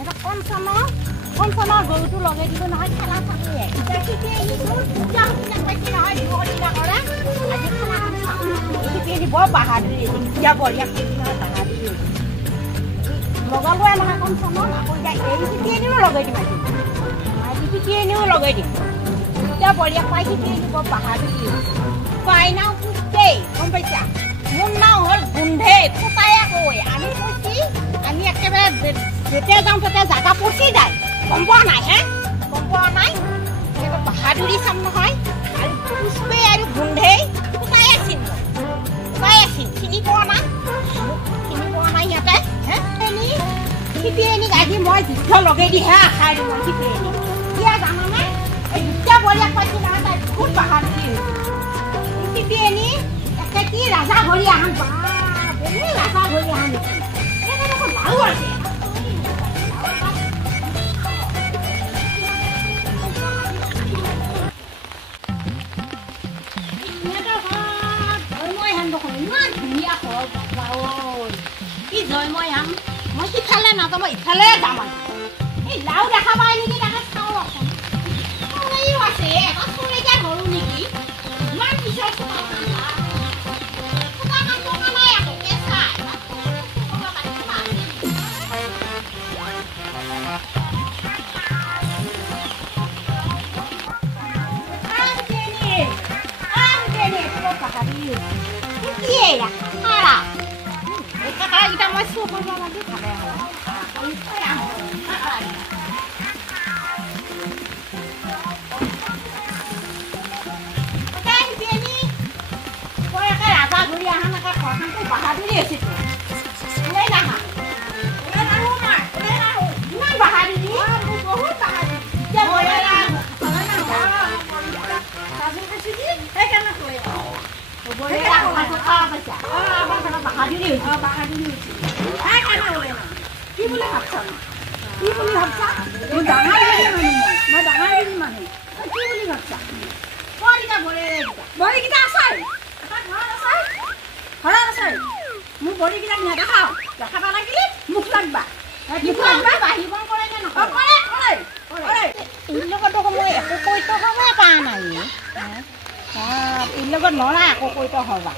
এটা কনচনৰ গৰুটো লগাই দিব নহয় খেলা থাকে বৰ বাহাদুৰি এতিয়া বঢ়িয়া বাহাদুৰি লগাবই নহয় কনচনত আকৌ এতিয়া এই শিকি আনিও লগাই দিম শিকি আনিও লগাই দিম এতিয়া বঢ়িয়া পাই শিকি আনি বৰ বাহাদুৰি পাই নাও দেই গম পাইছা মোৰ নাও হ'ল গোন্ধে ফুটাই কৈ আমি কৈছি আমি একেবাৰে যেতিয়া যাওঁ তেতিয়া জাগা পচি যায় গম পোৱা নাই হে গম পোৱা নাই বাহাদুৰি চাম নহয় আৰু পুষ্পে আৰু গোন্ধে ফুটাই আছিল চিনি পোৱা নাই সিহঁতে শিপি আনি আজি মই যুদ্ধ লগাই দিহে খাই দিওঁ শিপি আনি এতিয়া জানানে এই দুটা বলিয়াক পাইছি নহয় তাই বহুত বাহাদুৰি শিপি আনি একে কি ৰাজা ঘৰি আহান বা বেলেগ ৰাজা ঘৰি আহান নেকি লাও আছে ইমান ধুনীয়া ঘৰ কি জয়ময় আম মই সিফালে নাযাওঁ মই ইফালে যাম এই লাও দেখা পাই নেকি তাকে চাওঁ অকণ চৰাইও আছে এটা চৰাইকে ধৰোঁ নেকি ইমান পিছত নাই আকৌ কেঁচা kita masuk ke lagi ada kan dia ni kau yang kaya apa guli yang nak kau kan tu bahadur dia situ boleh dah boleh dah rumah boleh dah mana bahadur ni बहुत bahadur dia boleh dah tapi kasih dia kan nak boleh dah masuk apa saja apa bahadur dia bahadur dia কি বুলি ভাবছা কি বুলি ভাবছা মই ডাঙৰ মই ডাঙৰ মানে কি বুলি ভাবছা বৰিটা বৰিকিটা আছে ঘৰ আছে মোৰ বৰিকিটা নেদেখাও দেখাব লাগিলে মুখ লাগবা বাহিব কৰে নে নকৰে কৰে এই লগতো মই একো কৈতো সময় পা নাই এই লগত নৰা একো কৈতো হবা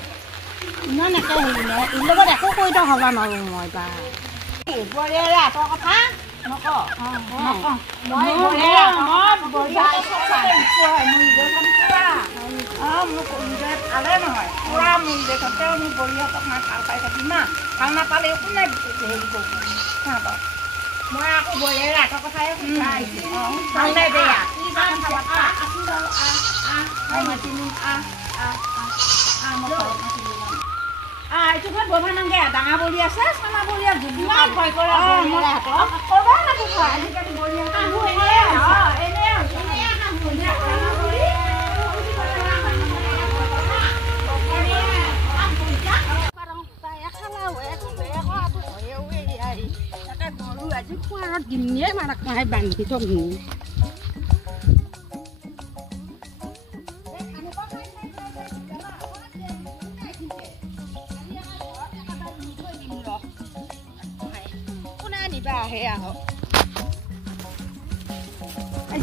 ইমান একে এই লগত একো কৈতো হবা নোৱাৰো মই বা বৰেৰা তোৰ কথা নক মই বৰেৰা মই বৰিয়া মোক ভালে নহয় পুৰা মোক দেখোঁতে মোক বৰিহঁতক মই ভাল পাই থাকিম না ভাল নাপালে একো নাই হেৰি কৰিব মই আকৌ বৰেৰা তোৰ কথাই ভাল নাই বেয়া এইটো ঘৰত বভা নাংগে ডাঙৰ বলি আছে চানা বলি আছে ইমান ভয় কৰে ক'ব লাগে আজিকালি বলি আজি খোৱাৰত দিনে মাৰাক মাহে বান্ধি থম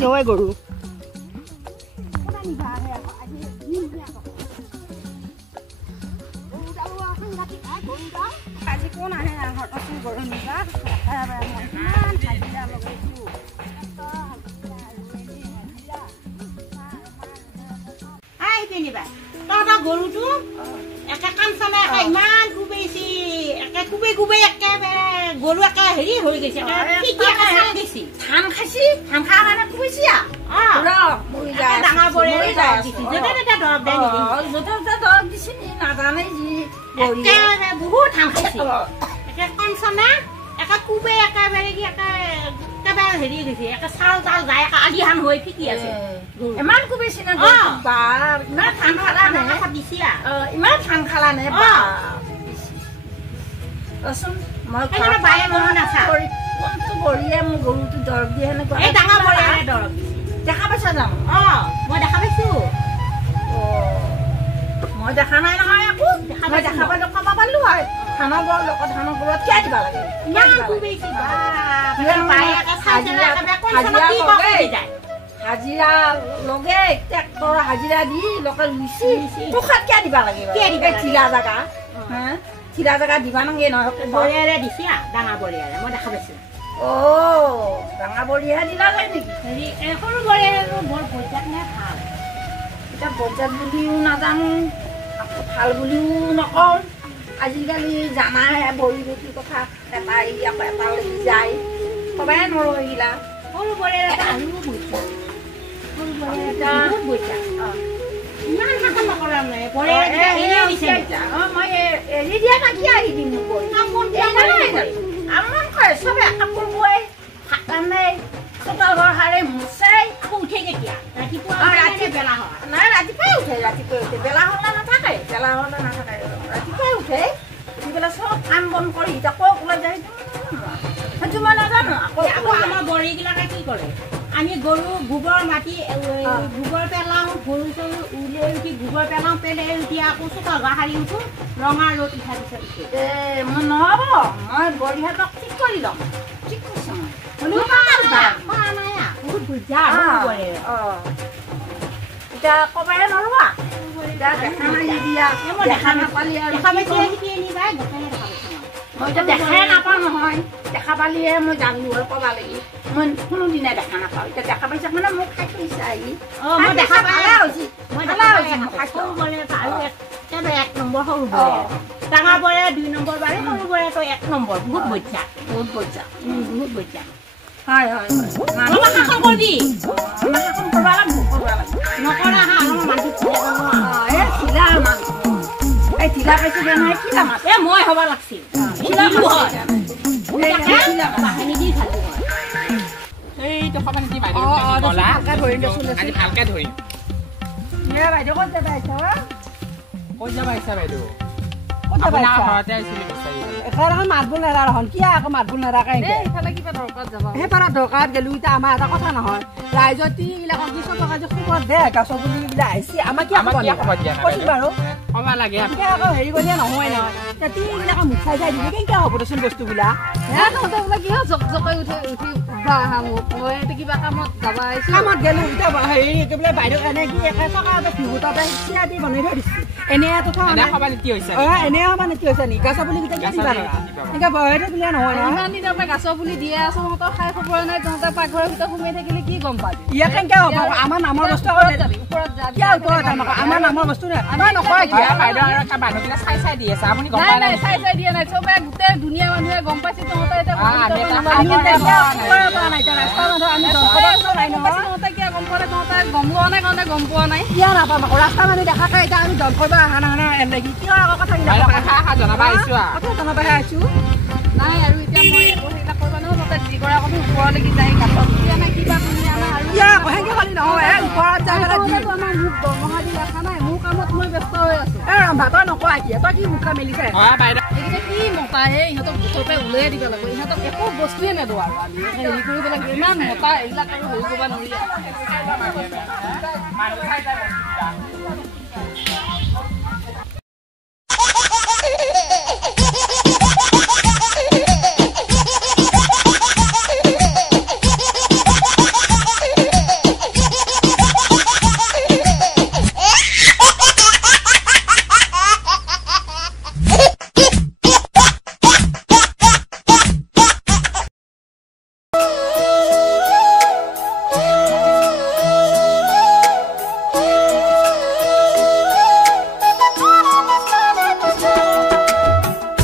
জয় গৰু আজি কোন আহে গৰু নিবা তহঁতৰ গৰুটো একে কাঞ্চনে ইমান কুবেইছি একে কুবেই একেবাৰে গৰু একে হেৰি হৈ গৈছে ধান খাইছি ধান খোৱাৰ কাৰণে কুবেইছি ডাঙৰ বৰে দৰৱ দিছি নাজানে যি বহুত ধান খাইছি একে কাঞ্চনে একে কুবেই একেবাৰে কি একেবাৰে হেৰি গৈছে একে চাউল তাল যায় একে আলিহান হৈ ফিকি আছে ইমান কুবেইছি না ইমান ধান খালা নে দিছি ইমান ধান খালা নে মই বায়ে মনত আছে কোনটো বৰিয়ে মোৰ গৰুটো দৰৱ দিয়ে সেনেকুৱা এই ডাঙৰ বৰিয়ে দৰৱ দেখা পাইছা যাম মই দেখা পাইছো মই দেখা নাই নহয় একো মই দেখা পাব পালো হয় ধানৰ লগত ধানৰ গৰুত কিয় দিবা লাগে ইমান কুবেইছি হাজিৰা হাজিৰা লগে ট্ৰেক্টৰ হাজিৰা দি লোকে ৰুইছি তোখাত কিয় দিবা লাগিব ঠিলা জাগা ঠিলা জাগা দিবা নাগে নহয় বৰিয়াৰে দিছি ডাঙৰ বৰিয়াৰে মই দেখা পাইছো ডাঙৰ বৰিয়াৰে দিলা যায় নেকি হেৰি সৰু বৰিয়াৰে বৰ বজাত নে ভাল এতিয়া বজাত বুলিও নাজানো আকৌ ভাল বুলিও নকওঁ আজিকালি জানাহে বৰি বেটিৰ কথা এটা আকৌ এটা লাগি যায় সবাই নৰওঁ এইগিলা সৰু বৰিয়াৰে আৰু বজা সৰু বৰিয়াৰে বজা ইমান শাসন নকৰাম নাই বৰিয়াৰে মই এৰি দিয়া নাকি আহি দিম আমন কৰে চবে কাপোৰ বৈ ভাত ৰান্ধে চোতাল ঘৰ সাৰে মুচে উঠে কেতিয়া ৰাতিপুৱা বেলা হয় নাই ৰাতিপুৱাই উঠে বেলা হ'লে নাথাকে ৰাতিপুৱাই উঠে উঠি পেলাই চব কাম বন কৰি এতিয়া কক ওলাই যায় সেইটো মই নাজানো আকৌ আমাৰ বৰিগিলাকে কি কৰে আমি গৰু গোবৰ মাটি গোবৰ পেলাওঁ গৰু চৰু উলিয়াই উঠি গোবৰ পেলাওঁ পেলাই উঠি আকৌ চোতাল ঘৰ সাৰি উঠো ৰঙা ৰ'দ উঠাৰ পিছত উঠে মই নহ'ব মই বৰিহঁতক ঠিক কৰি ল'ম ঠিক কৰিছোঁ বহুত বুজা এতিয়া ক'বাই নৰবা দেখা মাৰি দিয়া দেখা নাপালি আৰু মই এতিয়া দেখাই নাপাওঁ নহয় দেখা পালিহে মই জানো আৰু ক'বা লাগি মই কোনোদিনে দেখা নাপাওঁ এতিয়া দেখা পাইছা মানে মোক খাই থৈছে আহি দেখা পালে এক নম্বৰ সৰু বৰে ডাঙৰ বৰে 2 নম্বৰ বাৰে সৰু বৰে তো 1 নম্বৰ বহুত বজ্জা বহুত বজ্জা হয় শাসন কৰিবি শাসন কৰবা লাগিব নকৰা হা আমাৰ মানুহ ঠিলা পাইছে যে নহয় ঠিলা মাছ মই হ'ব লাগছিল এইটো সমান দি বাইদেউ গলা আজি ভালকে ধৰিম বাইদেউ ক'ত যাবা ক'ত যাবা ইচ্ছা বাইদেউ ক'ত যাবা ঘৰতে আহিছিলো বিচাৰি এখন মাতবোৰ নেৰা হন কিয় আকৌ মাতবোৰ নেৰাকে এইফালে কিবা দৰকাৰ যাব সেইপাৰা দৰকাৰত গেলো এতিয়া আমাৰ এটা কথা নহয় ৰাইজৰ তিনিগিলাকক 200 টকা যে খবৰ দে গাছ বুলি গিলা আহিছে আমাক কি খবৰ কৈছিল বাৰু ক'ব লাগে আকৌ হেৰি কৰিলে নহয় নহয় এতিয়া তিনিগিলাকক মুখাই যাই দিবি কেনেকৈ হ'ব দেচোন বস্তুগিলা তহঁতে বোলে কি হয় জক জকাই উঠি উঠা আহা মোক মই কিবা কামত যাব আহিছোঁ কামত গেলো এতিয়া হেৰি কি বোলে বাইদেউ এনে কি টকা এটা ভিহুতাতে চিৰা দি বনাই থৈ দিছে এনেতো কি হৈছে এনে মানে কি হৈছে নি গাছ বুলি কেতিয়া দিবা এনেকৈ বহেতে বুলিয়ে নহয় ইমান দিনৰ পৰা গাছৰ পুলি দিয়ে আছো তহঁতৰ খাই খবৰ নাই তহঁতে পাকঘৰৰ ভিতৰত সোমাই থাকিলে কি গম পাবি ইয়াত কেনেকৈ হ'ব আমাৰ নামৰ বস্তু ওপৰত যাবি আমাৰ নামৰ বস্তু আমাৰ নকয় বাইদেউ আৰু মানুহবিলাক চাই দি আছে আপুনি গম পাই নাই চাই দিয়া নাই চবে গোটেই দুনিয়া মানুহে গম পাইছে তহঁতে এতিয়া গম পোৱা নাই কিয় নাপাম আকৌ ৰাস্তা মানুহ দেখাকে এতিয়া আমি দল কৰিব অহা নহয় লাগি কিয় আকৌ কথা জনাব আহিছো জনাবহে আহিছো নাই আৰু এতিয়া মই সেইবিলাক কৰিব নহয় তহঁতে যি কৰা কবি ওপৰলৈকে যাই গাছত দিয়া নাই কিবা কিনি আনা আৰু সেনেকৈ ক'লি নহয় ওপৰত যাই পেলাই আমাৰ মোক দৰমহা দি ৰখা নাই মোৰ কামত মই ব্যস্ত হৈ আছো ভাতৰ নকৰা কি তই কি মুখা মেলিছে বাইদেউ এইকেইটা কি মতা হে ইহঁতক গোটৰ পৰা উলিয়াই দিব লাগিব ইহঁতক একো বস্তুৱে নেদো আৰু আমি হেৰি কৰিব লাগিব ইমান মতা এইবিলাক আৰু হেৰি কৰিব নোৱাৰি